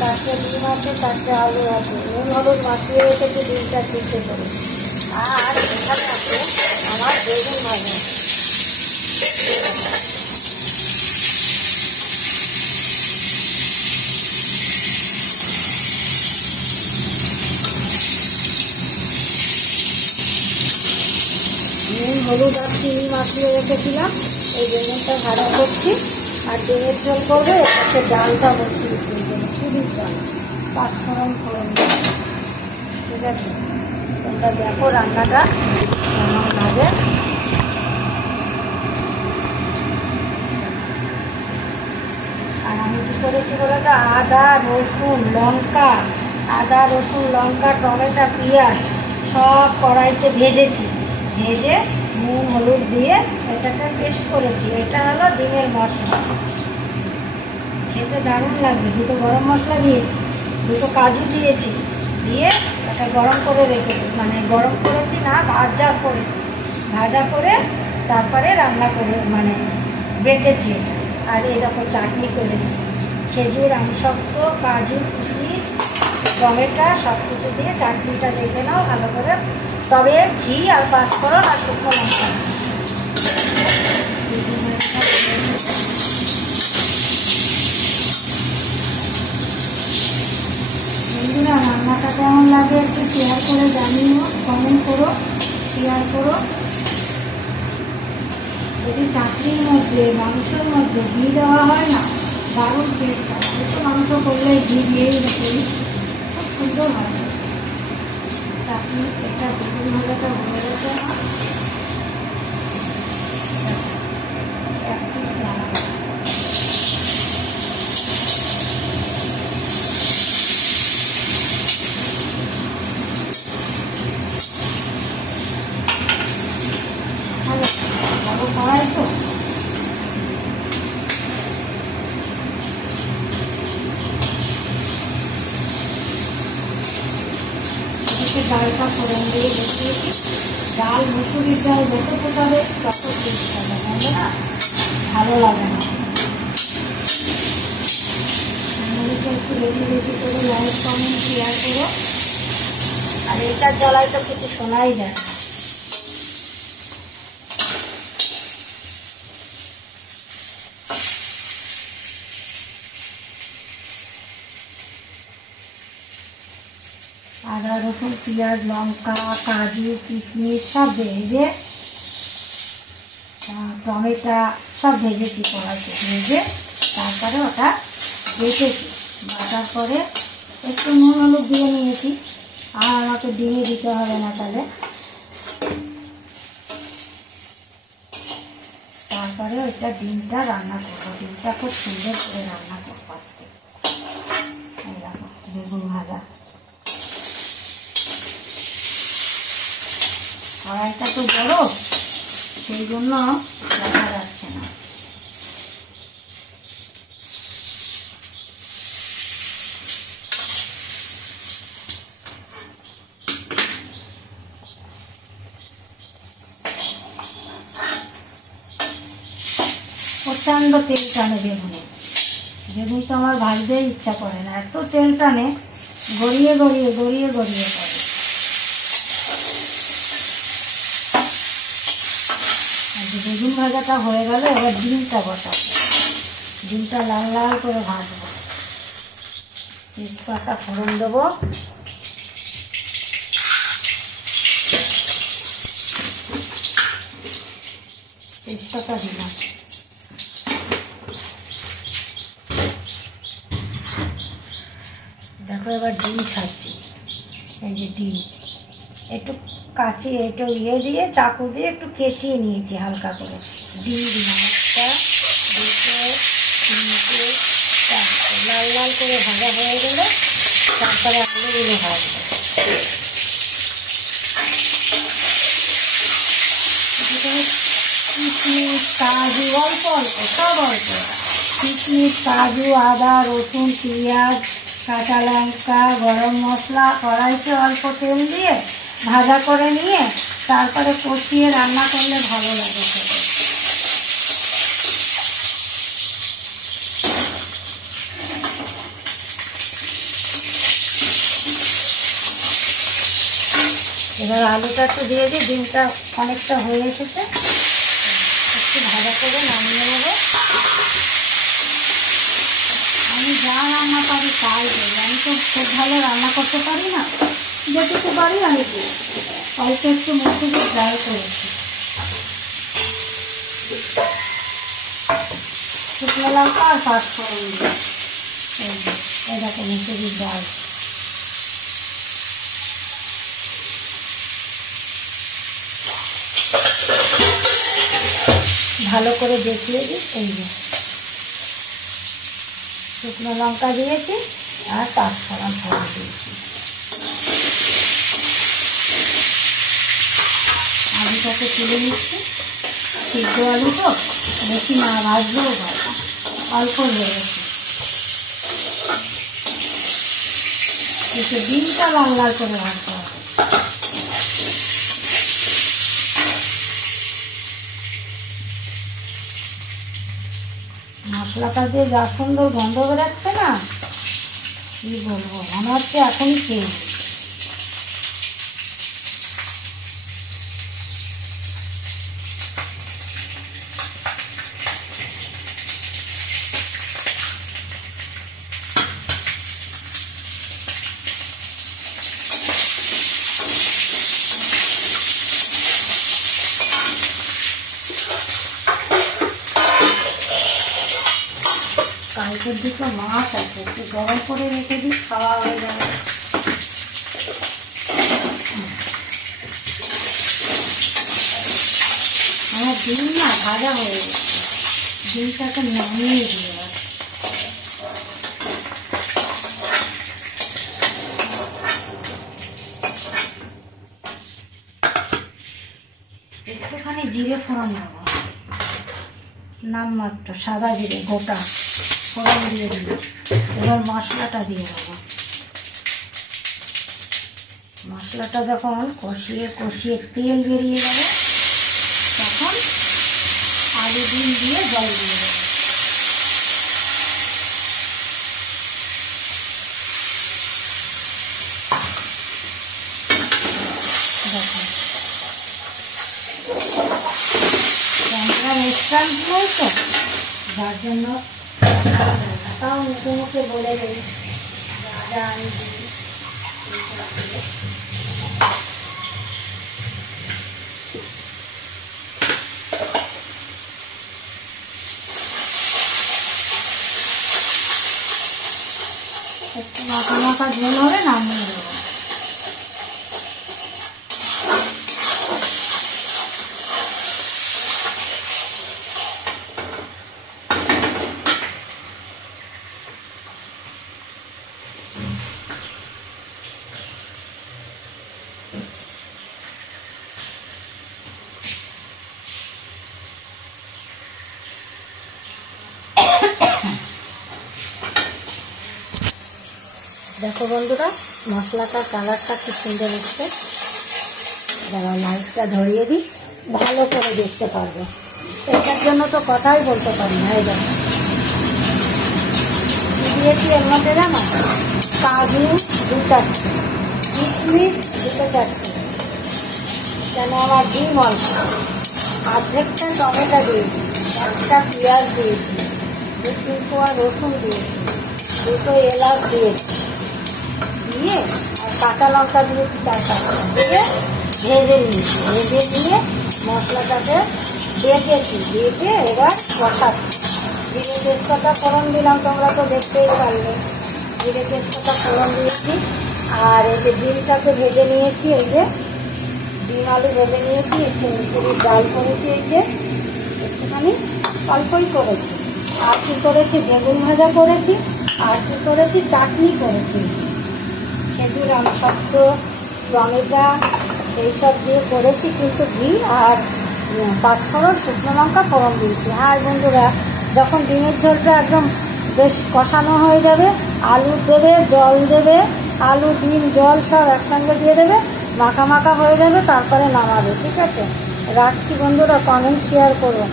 চারটে ডিম আছে, চারটে আলু আছে, নুন হলুদ মাখিয়ে রেখেছি ডিমটা সিদ্ধ করে। আর এখানে আছে আমার বেগুন ভাজা। নুন হলুদ আর চিনি মাখিয়ে রেখেছিলাম, এই বেগুনটা ভাজা করছি। আর ডিমের ঝোল করবে, এটাকে ডালটা বসিয়েছি, খুবই ডাল 5 ফোড়ন ফোড়ন। ঠিক আছে, তোমরা দেখো রান্নাটা কেমন লাগে। আর আমি কী করেছি বলে তো, আদা রসুন লঙ্কা টমেটো পেঁয়াজ সব কড়াইতে ভেজেছি। ভেজে নুন হলুদ দিয়ে এটাকে পেস্ট করেছি। এটা হলো ডিমের মশলা, খেতে দারুণ লাগবে। 2টো গরম মশলা দিয়েছি, 2টো কাজু দিয়েছি, দিয়ে এটা গরম করে রেখেছি, মানে গরম করেছি না, ভাজা করে তারপরে রান্না করে মানে বেটেছি। আর এরকম চাটনি করেছি, খেজুর আমসত্ব কাজু কিশমিশ টমেটো সব কিছু দিয়ে চাটনিটা দেখে নাও ভালো করে। তবে ঘি আর 5 ফোড়ন আর শুকনো লঙ্কা। বন্ধুরা রান্নাটা কেমন লাগে একটু শেয়ার করে জানিও, কমেন্ট করো, শেয়ার করো। যদি চাটনির মধ্যে মাংসের মধ্যে ঘি দেওয়া হয় না, দারুণ টেস্ট হয়। একটু মাংস করলে ঘি দিয়েই করি, খুব সুন্দর হয় চাটনি। এটা বেগুন ভাজাটা হয়ে গেছে না, এক পিস লাগাবো। বড় কড়াই তো, ডালটা ফোড়ন দিয়ে বসিয়েছি। ডাল মুসুরির ডাল যত ফোটাবে তত টেস্ট হবে, তাহলে না ভালো লাগে না। একটু বেশি বেশি করে লাইক কমেন্ট শেয়ার করো। আর এটার জ্বালায় তো কিছু শোনাই যায় না। আদা রসুন পেঁয়াজ লঙ্কা কাজু কিশমিশ সব ভেজে, টমেটো সব ভেজেছি কড়াইতে। ভেজে তারপরে ওটা বেটেছি। বাটার পরে একটু নুন হলুদ দিয়ে নিয়েছি। আর আমাকে ডিমে দিতে হবে না, তাহলে তারপরে ওইটা ডিমটা রান্না করবো। ডিমটা খুব সুন্দর করে রান্না করবো আজকে। এই দেখো বেগুন ভাজা। কড়াইটা তো বড়, সেই জন্য দেখা যাচ্ছে না। প্রচণ্ড তেল টানে বেগুনে। বেগুন তো আমার ভাজতে ইচ্ছা করে না, এত তেল টানে, গড়িয়ে গড়িয়ে গড়িয়ে গড়িয়ে করে। বেগুন ভাজাটা হয়ে গেল, এবার ডিমটা বসাবো। ডিমটা লাল লাল করে ভাজবো। তেজপাতা ফোড়ন দেবো। তেজপাতা দিলাম। দেখো এবার ডিম ছাড়ছি। এই যে ডিম একটু কাচিয়ে, একটু দিয়ে চাকু দিয়ে একটু কেচিয়ে নিয়েছি হালকা করে। ডিম দিলাম 1টা 2টো 3টে 4টে। লাল লাল করে ভাজা হয়ে গেলে তারপরে আলুগুলো ভাজবো। কিশমিশ কাজু অল্প অল্প, সব অল্প। কিশমিশ কাজু আদা রসুন পেঁয়াজ কাঁচা লঙ্কা গরম মশলা কড়াইতে অল্প তেল দিয়ে ভাজা করে নিয়ে তারপরে কষিয়ে রান্না করলে ভালো লাগে খেতে। এবার আলুটা একটু দিয়ে দিই, ডিমটা অনেকটা হয়ে এসেছে, একটু ভাজা করে নামিয়ে নেবো। আমি যা রান্না পারি তাই দিই, আমি তো খুব ভালো রান্না করতে পারি না, যেটুকু পারি আমি দিই। অল্প একটু মুসুরির ডাল করেছি, শুকনো লঙ্কা আর পাঁচফোড়ন দিয়ে। এই দেখো মুসুরির ডাল। ভালো করে দেখিয়ে দিই। এই যে শুকনো লঙ্কা দিয়েছি আর পাঁচফোড়ন দিয়েছি। আলুটাকে তুলে নিচ্ছি, সিদ্ধ আলু তো বেশি না ভাজলেও ভালো, অল্প হয়ে গেছে। একটু ডিমটা লাল লাল করে ভাজতে হবে। মশলাটা দিয়ে যা সুন্দর গন্ধ বেরোচ্ছে না, কি বলবো, মনে হচ্ছে এখনই খেয়ে। কালকের দুটো মাছ আছে, একটু গরম করে রেখে দিই, খাওয়া হয়ে যাবে। আমার ডিম না ভাজা হয়ে গেছে, ডিমটাকে নামিয়ে দিয়ে একটুখানি জিরে ফোড়ন দেবো, নামমাত্র সাদা জিরে গোটা ফোড়ন দিয়ে দিল। এবার মশলাটা দিয়ে দেবো। মশলাটা যখন কষিয়ে কষিয়ে তেল বেরিয়ে যাবে, তখন আলু ডিম দিয়ে জল দিয়ে দেবো। দেখো ক্যামেরা রেস্টুরেন্ট নয় তো, যার জন্য তাও মুখে মুখে বলে দেই যা যা আমি দিই। একটু মাখা মাখা ঝোল হলে নামিয়ে দেবো। দেখো বন্ধুরা, মশলাটার কালারটা খুব সুন্দর এসছে। যারা লাইটটা ধরিয়ে দিই, ভালো করে দেখতে পারবো। এটার জন্য তো কথাই বলতে পারি না। এই দেখো দিয়েছি এর মধ্যে, জানো, কাজু 2-4টে, কিশমিশ 2-4টে, কেন আমার ডিম অল্প, অর্ধেকটা টমেটো দিয়েছি, একটা পেঁয়াজ দিয়েছি, 2-3 কোয়া রসুন দিয়েছি, 2 এলাচ দিয়েছি, দিয়ে আর কাঁচা লঙ্কা দিয়েছি 4-5টা, দিয়ে ভেজে নিয়েছি। ভেজে নিয়ে মশলাটাকে বেটেছি, বেটে এবার কষাচ্ছি। জিরে তেজপাতা ফোড়ন দিলাম, তোমরা তো দেখতেই পারলে। জিরে তেজপাতা ফোড়ন দিয়েছি। আর এই যে ডিমটাকে ভেজে নিয়েছি, এই যে ডিম আলু ভেজে নিয়েছি, একটু মুসুরির ডাল করেছি, এই যে একটুখানি অল্পই করেছি। আর কি করেছি, বেগুন ভাজা করেছি, আর কি করেছি, চাটনি করেছি, খেজুর আমসত্ব টমেটো এইসব দিয়ে করেছি, কিন্তু ঘি আর পাঁচফোড়ন শুকনো লঙ্কা ফোড়ন দিয়েছি। আর বন্ধুরা, যখন ডিমের ঝোলটা একদম বেশ কষানো হয়ে যাবে, আলু দেবে, জল দেবে, আলু ডিম জল সব একসঙ্গে দিয়ে দেবে, মাখা মাখা হয়ে যাবে, তারপরে নামাবে। ঠিক আছে, রাখছি বন্ধুরা, কমেন্ট শেয়ার করো।